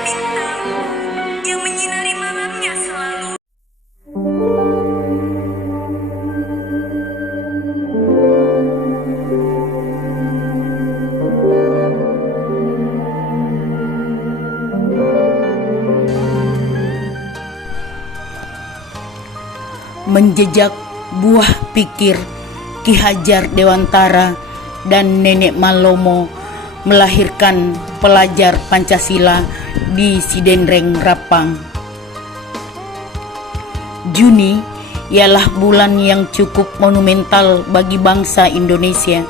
bintang yang menyinari malamnya selalu. Menjejak buah pikir Ki Hajar Dewantara dan Nenek Malomo melahirkan pelajar Pancasila di Sidenreng, Rapang. Juni ialah bulan yang cukup monumental bagi bangsa Indonesia.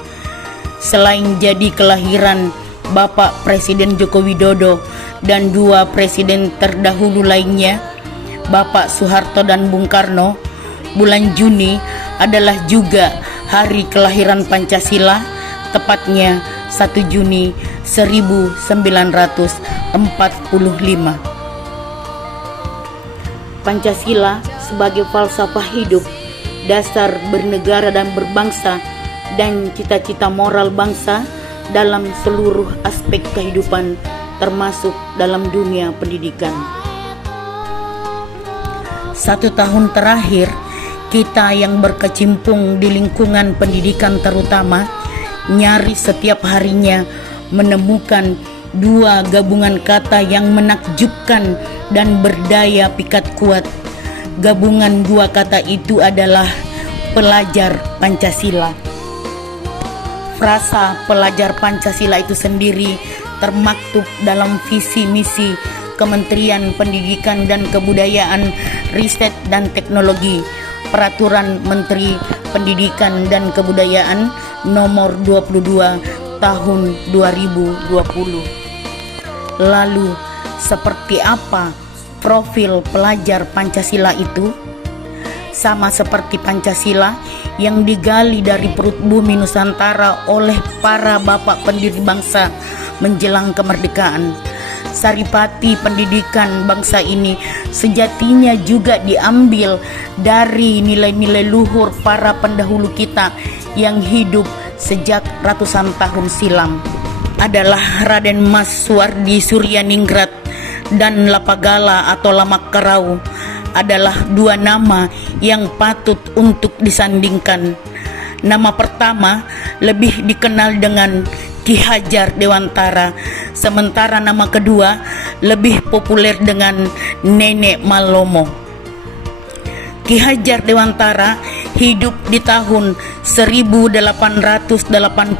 Selain jadi kelahiran Bapak Presiden Joko Widodo dan dua presiden terdahulu lainnya, Bapak Soeharto dan Bung Karno, bulan Juni adalah juga hari kelahiran Pancasila, tepatnya 1 Juni 1945. Pancasila sebagai falsafah hidup, dasar bernegara dan berbangsa, dan cita-cita moral bangsa dalam seluruh aspek kehidupan, termasuk dalam dunia pendidikan. 1 tahun terakhir, kita yang berkecimpung di lingkungan pendidikan terutama, nyaris setiap harinya menemukan dua gabungan kata yang menakjubkan dan berdaya pikat kuat. Gabungan dua kata itu adalah pelajar Pancasila. Frasa pelajar Pancasila itu sendiri termaktub dalam visi misi Kementerian Pendidikan dan Kebudayaan, Riset dan Teknologi, Peraturan Menteri Pendidikan dan Kebudayaan nomor 22 tahun 2020. Lalu, seperti apa profil pelajar Pancasila itu? Sama seperti Pancasila yang digali dari perut bumi Nusantara oleh para bapak pendiri bangsa menjelang kemerdekaan. Saripati pendidikan bangsa ini sejatinya juga diambil dari nilai-nilai luhur para pendahulu kita yang hidup sejak ratusan tahun silam. Adalah Raden Mas Suwardi Suryaningrat dan Lapagala atau Lamakkarau adalah dua nama yang patut untuk disandingkan. Nama pertama lebih dikenal dengan Ki Hajar Dewantara, sementara nama kedua lebih populer dengan Nenek Malomo. Ki Hajar Dewantara hidup di tahun 1889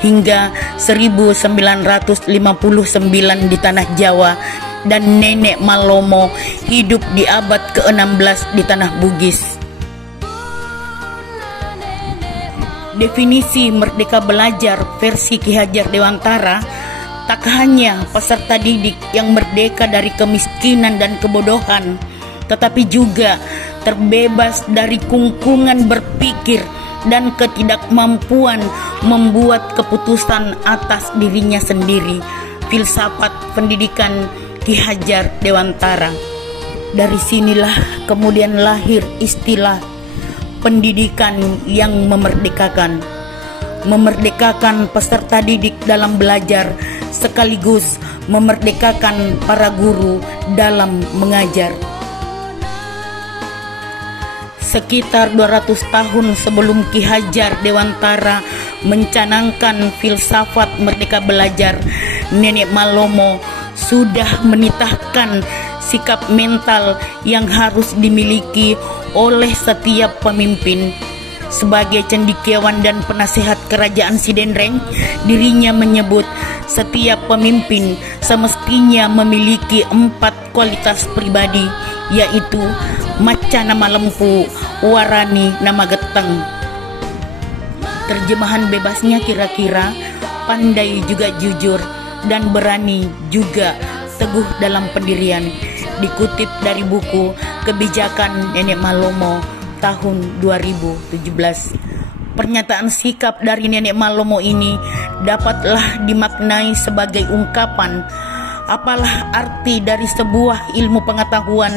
hingga 1959 di tanah Jawa, dan Nenek Malomo hidup di abad ke-16 di tanah Bugis. Definisi merdeka belajar versi Ki Hajar Dewantara tak hanya peserta didik yang merdeka dari kemiskinan dan kebodohan, tetapi juga terbebas dari kungkungan berpikir dan ketidakmampuan membuat keputusan atas dirinya sendiri. Filsafat pendidikan Ki Hajar Dewantara. Dari sinilah kemudian lahir istilah pendidikan yang memerdekakan. Memerdekakan peserta didik dalam belajar, sekaligus memerdekakan para guru dalam mengajar. Sekitar 200 tahun sebelum Ki Hajar Dewantara mencanangkan filsafat merdeka belajar, Nenek Malomo sudah menitahkan sikap mental yang harus dimiliki oleh setiap pemimpin. Sebagai cendekiawan dan penasehat kerajaan Sidenreng, dirinya menyebut setiap pemimpin semestinya memiliki 4 kualitas pribadi, yaitu maca nama lempu, warani nama geteng. Terjemahan bebasnya kira-kira pandai juga jujur dan berani juga teguh dalam pendirian. Dikutip dari buku Kebijakan Nenek Malomo tahun 2017. Pernyataan sikap dari Nenek Malomo ini dapatlah dimaknai sebagai ungkapan, apalah arti dari sebuah ilmu pengetahuan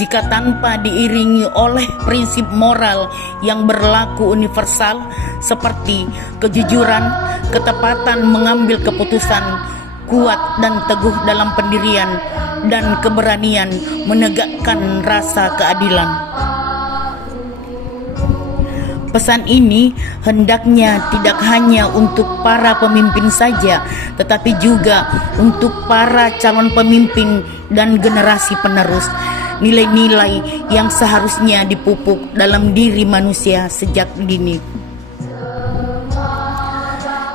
jika tanpa diiringi oleh prinsip moral yang berlaku universal seperti kejujuran, ketepatan mengambil keputusan, kuat dan teguh dalam pendirian dan keberanian menegakkan rasa keadilan. Pesan ini hendaknya tidak hanya untuk para pemimpin saja, tetapi juga untuk para calon pemimpin dan generasi penerus. Nilai-nilai yang seharusnya dipupuk dalam diri manusia sejak dini.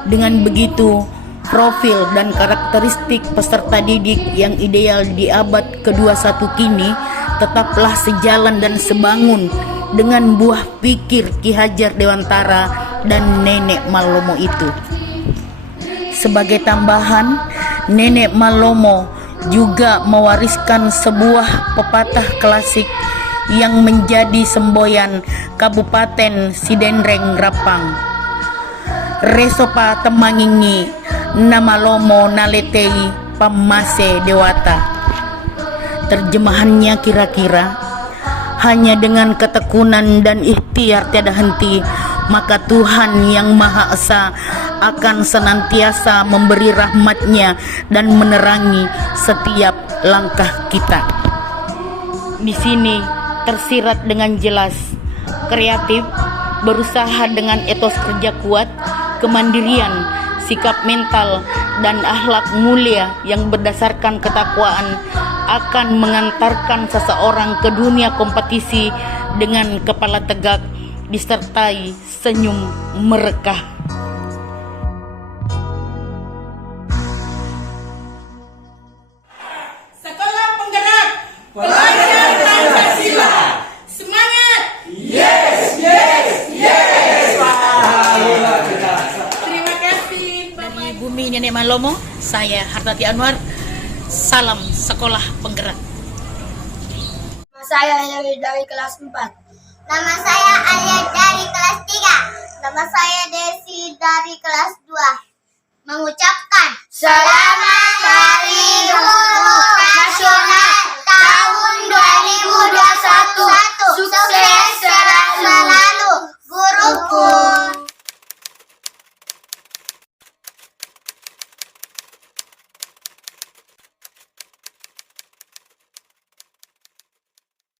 Dengan begitu, profil dan karakteristik peserta didik yang ideal di abad ke-21 kini tetaplah sejalan dan sebangun dengan buah pikir Ki Hajar Dewantara dan Nenek Malomo itu. Sebagai tambahan, Nenek Malomo juga mewariskan sebuah pepatah klasik yang menjadi semboyan Kabupaten Sidenreng Rapang. Resopa temangingi namalomo naletei pamase dewata. Terjemahannya kira-kira, hanya dengan ketekunan dan ikhtiar tiada henti, maka Tuhan yang Maha Esa akan senantiasa memberi rahmat-Nya dan menerangi setiap langkah kita. Di sini tersirat dengan jelas, kreatif, berusaha dengan etos kerja kuat, kemandirian, sikap mental, dan akhlak mulia yang berdasarkan ketakwaan akan mengantarkan seseorang ke dunia kompetisi dengan kepala tegak disertai senyum merekah. Sekolah Penggerak Pelajar Pancasila. Semangat! Yes, yes, yes! Terima kasih. Dari bumi Nenek Malomo, saya Hartati Anwar. Salam Sekolah Penggerak. Nama saya dari kelas 4. Nama saya Alia dari kelas 3. Nama saya Desi dari kelas 2. Mengucapkan selamat